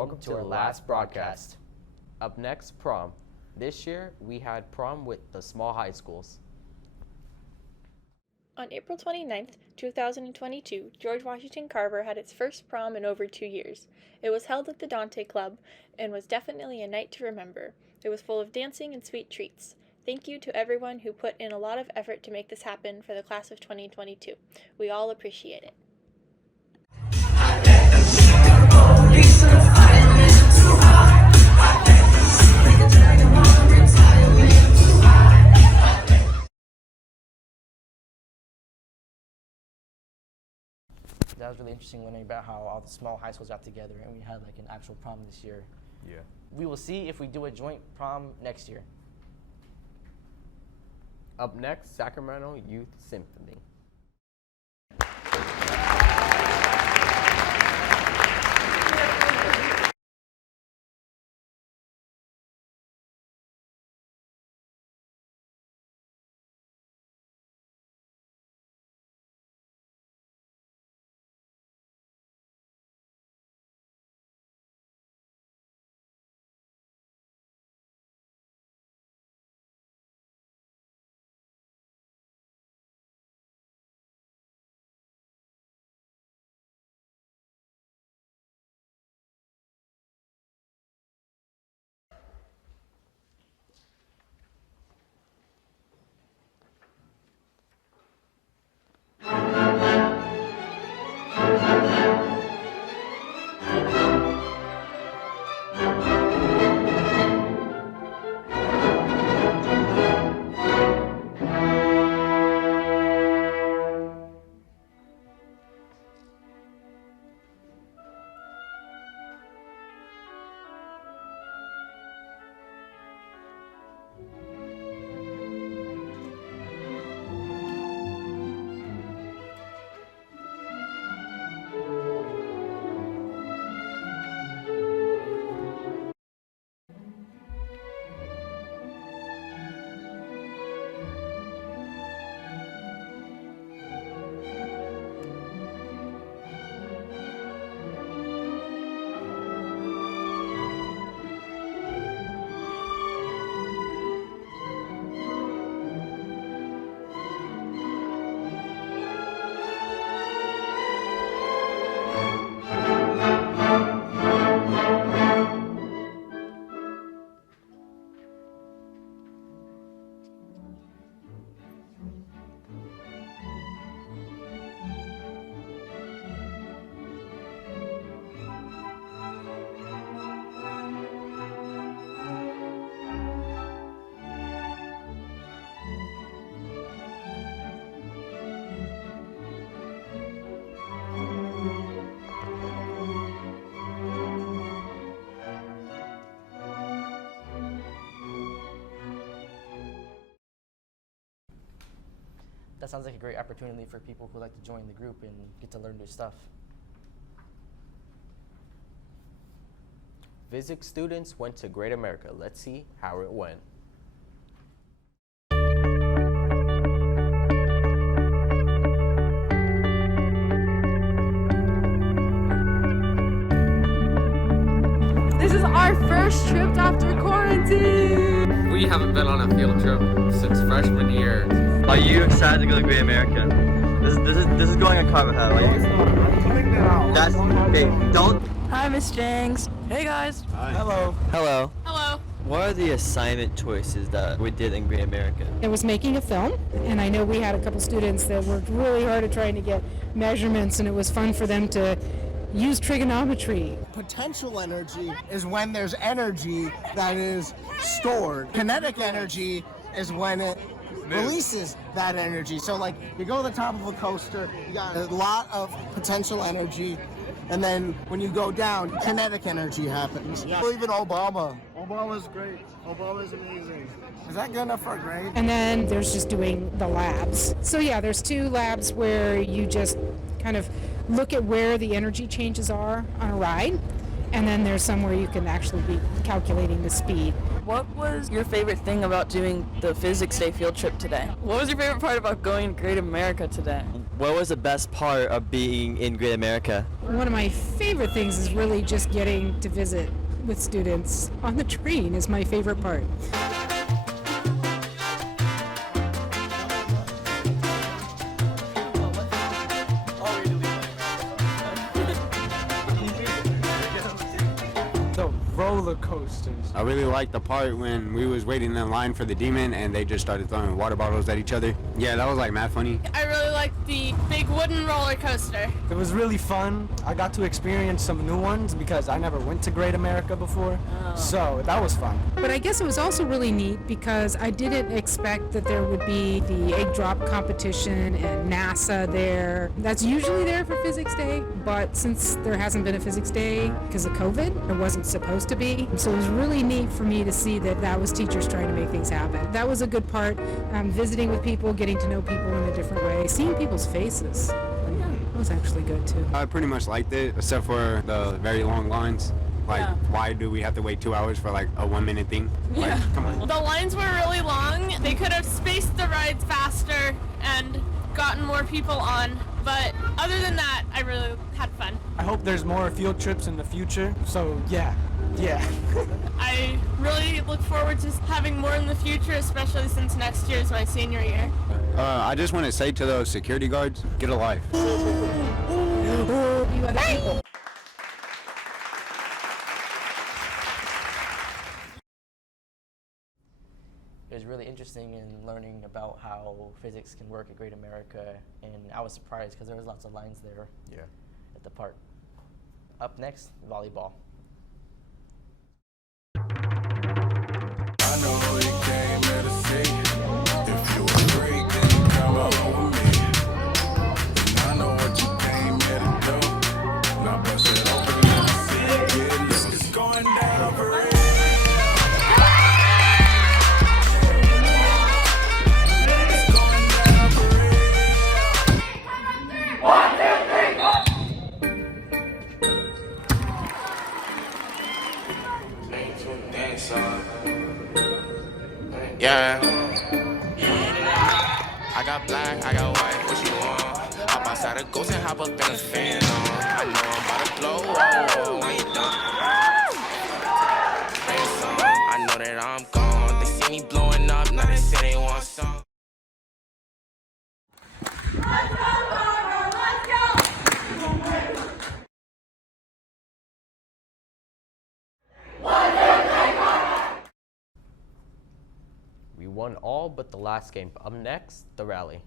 welcome to our last broadcast. Up next, prom. This year, we had prom with the small high schools. On April 29th, 2022, George Washington Carver had its first prom in over 2 years. It was held at the Dante Club and was definitely a night to remember. It was full of dancing and sweet treats. Thank you to everyone who put in a lot of effort to make this happen for the class of 2022. We all appreciate it. That was really interesting learning about how all the small high schools got together and we had like an actual prom this year. Yeah. We will see if we do a joint prom next year. Up next, Sacramento Youth Symphony. That sounds like a great opportunity for people who like to join the group and get to learn new stuff. Physics students went to Great America. Let's see how it went. This is our first trip after quarantine. We haven't been on a field trip since freshman year. Are you excited to go to Great America? This is going on Carver High. That's big. Don't. Hi, Miss Jenks. Hey, guys. Hi. Hello. Hello. Hello. What are the assignment choices that we did in Great America? It was making a film, and I know we had a couple students that worked really hard at trying to get measurements, and it was fun for them to use trigonometry. Potential energy is when there's energy that is stored. Kinetic energy is when it releases that energy. So like you go to the top of a coaster, you got a lot of potential energy, and then when you go down, kinetic energy happens. Yeah. Even Obama. Obama's great. Obama's amazing. Is that good enough for a grade? And then there's just doing the labs. So yeah, there's 2 labs where you just kind of look at where the energy changes are on a ride, and then there's some where you can actually be calculating the speed. What was your favorite thing about doing the Physics Day field trip today? What was your favorite part about going to Great America today? What was the best part of being in Great America? One of my favorite things is really just getting to visit with students on the train is my favorite part. The roller coasters. I really liked the part when we was waiting in line for the demon and they just started throwing water bottles at each other. Yeah, that was like mad funny. I really liked the big wooden roller coaster. It was really fun. I got to experience some new ones because I never went to Great America before. So that was fun. But I guess it was also really neat because I didn't expect that there would be the egg drop competition and NASA there. That's usually there for Physics Day, but since there hasn't been a Physics Day because of COVID, it wasn't supposed to be. So it was really neat for me to see that that was teachers trying to make things happen. That was a good part, visiting with people, getting to know people in a different way, seeing people's faces. That was actually good too. I pretty much liked it, except for the very long lines. Like, why do we have to wait 2 hours for like a 1 minute thing? Like, come on. The lines were really long. They could have spaced the rides faster and gotten more people on. But other than that, I really had fun. I hope there's more field trips in the future. So yeah. I really look forward to having more in the future, especially since next year is my senior year. I just want to say to those security guards, get a life. You other people. It was really interesting in learning about how physics can work at Great America, and I was surprised because there was lots of lines there at the park. Up next, volleyball. I know you came here to see. If you a freak, then you come on with me. And I know what you came here to do. Now bust it open and let me see it. Yeah, look, it's going down for real. It's going down for real. 1, 2, 3, 4. Dance on. Yeah. I got black, I got white, what you want? Hop outside a ghost and hop up in a fan. I know I'm about to blow. When you done. I know that I'm gone. They see me blowing up, now they say they want some. We won all but the last game. Up next, the rally.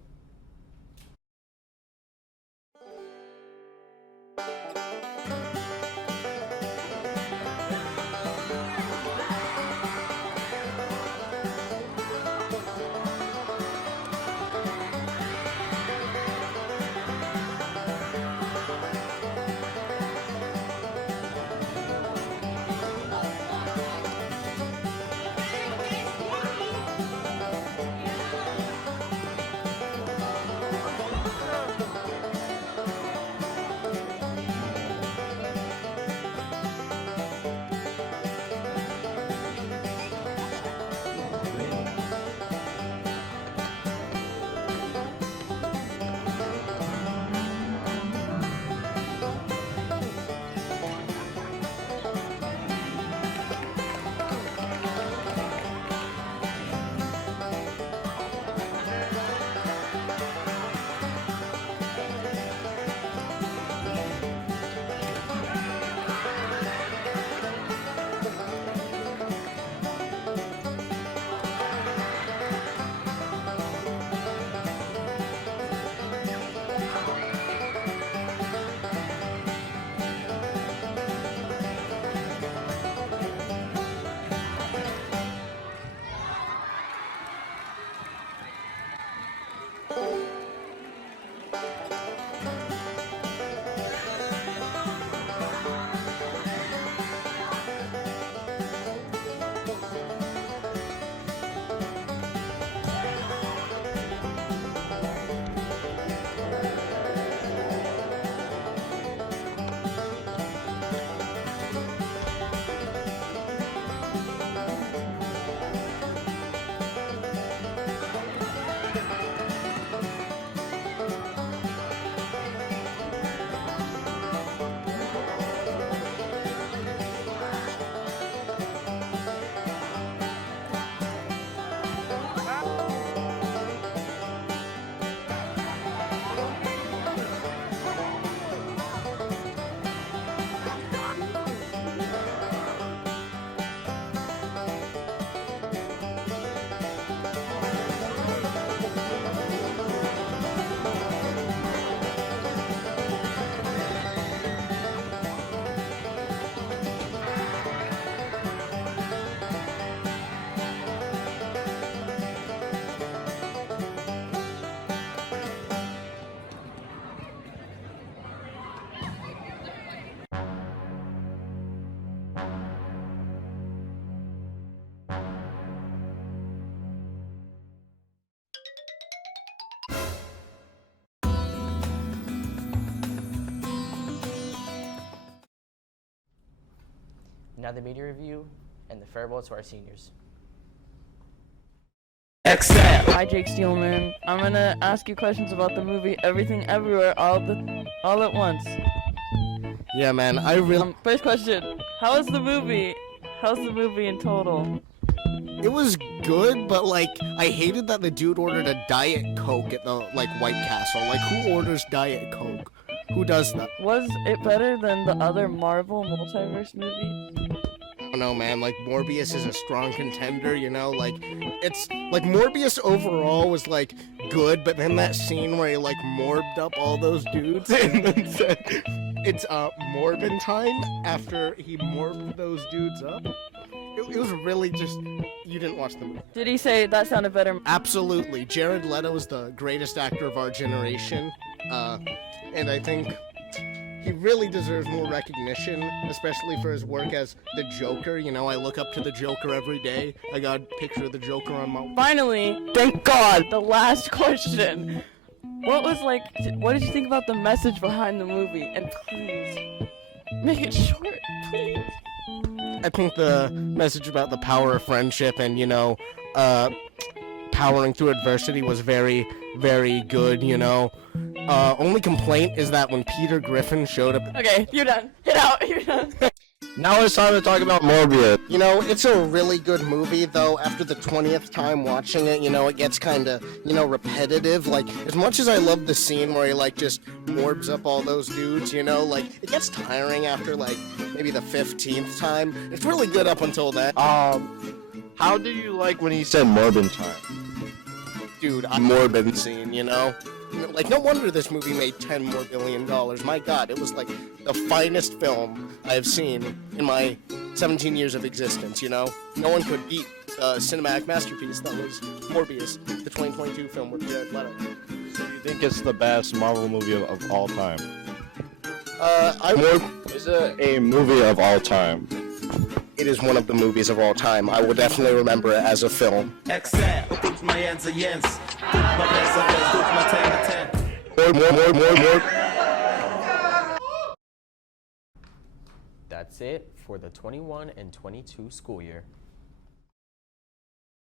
Now the media review and the farewell to our seniors. Hi, Jake Steelman. I'm gonna ask you questions about the movie Everything Everywhere All at Once. Yeah, man, I really. First question: How's the movie? How's the movie in total? It was good, but like I hated that the dude ordered a Diet Coke at the White Castle. Like, who orders Diet Coke? Who does that? Was it better than the other Marvel multiverse movies? I don't know, man. Like, Morbius is a strong contender, you know? Like, it's like Morbius overall was like good, but then that scene where he like morbed up all those dudes and then said it's Morbin time after he morbed those dudes up. It was really just, you didn't watch the movie. Did he say that sounded better? Absolutely. Jared Leto is the greatest actor of our generation, and I think he really deserves more recognition, especially for his work as the Joker. You know, I look up to the Joker every day. I got a picture of the Joker on my... Finally, thank God, the last question. What did you think about the message behind the movie? And please, make it short, please. I think the message about the power of friendship and, you know, powering through adversity was very, very good, you know. Only complaint is that when Peter Griffin showed up... Okay, you're done. Get out, you're done. Now it's time to talk about Morbius. You know, it's a really good movie, though. After the 20th time watching it, you know, it gets kind of, you know, repetitive. Like, as much as I love the scene where he, like, just morbs up all those dudes, you know, like, it gets tiring after, like, maybe the 15th time. It's really good up until then. How do you like when he said Morbin time? Dude, Morbin scene, you know? Like, no wonder this movie made $10 more billion. My God, it was like the finest film I've seen in my 17 years of existence, you know? No one could beat the cinematic masterpiece that was Morbius, the 2022 film with Jared Leto. So you think it's the best Marvel movie of all time? Is it a movie of all time? It is one of the movies of all time. I will definitely remember it as a film. That's it for the 21 and 22 school year.